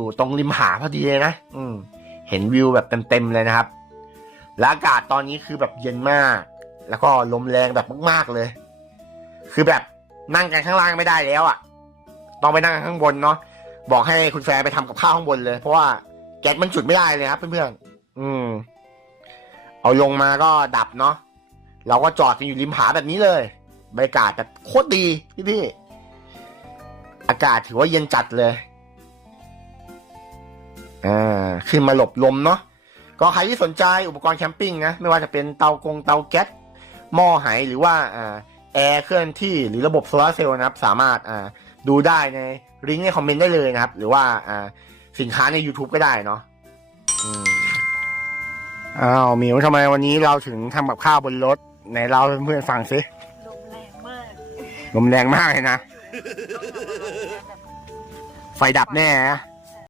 อยู่ตรงริมหาดพอดีเลยนะอืม เห็นวิวแบบเต็มๆเลยนะครับ และอากาศตอนนี้คือแบบเย็นมาก แล้วก็ลมแรงแบบมากๆเลย คือแบบนั่งกันข้างล่างไม่ได้แล้วอะ่ะ ต้องไปนั่งข้างบนเนาะ บอกให้คุณแฟนไปทำกับข้าวข้างบนเลย เพราะว่าแก๊สมันจุดไม่ได้เลยครับเพื่อนๆ อืม เอาลงมาก็ดับเนาะ เราก็จอดกันอยู่ริมผาแบบนี้เลยบรรยากาศแบบโคตรดีพี่พี่ๆอากาศถือว่าเย็นจัดเลย อ่าขึ้นมาหลบลมเนาะก็ใครที่สนใจอุปกรณ์แคมปิ้งนะไม่ว่าจะเป็นเตากงเตาแก๊สหม้อไหหรือว่าอ่าแอร์เคลื่อนที่หรือระบบโซลาร์เซลล์นะครับ สามารถอ่าดูได้ในลิงก์ในคอมเมนต์ได้เลยนะครับ หรือว่าอ่าสินค้าใน YouTube ก็ได้เนาะอืมอ้าวหมิวทำไมวันนี้เราถึงทำกับข้าวบนรถไหนเราให้เพื่อนๆฟังซิลมแรงมากลมแรงมากเลยนะ ไฟดับแน่นะ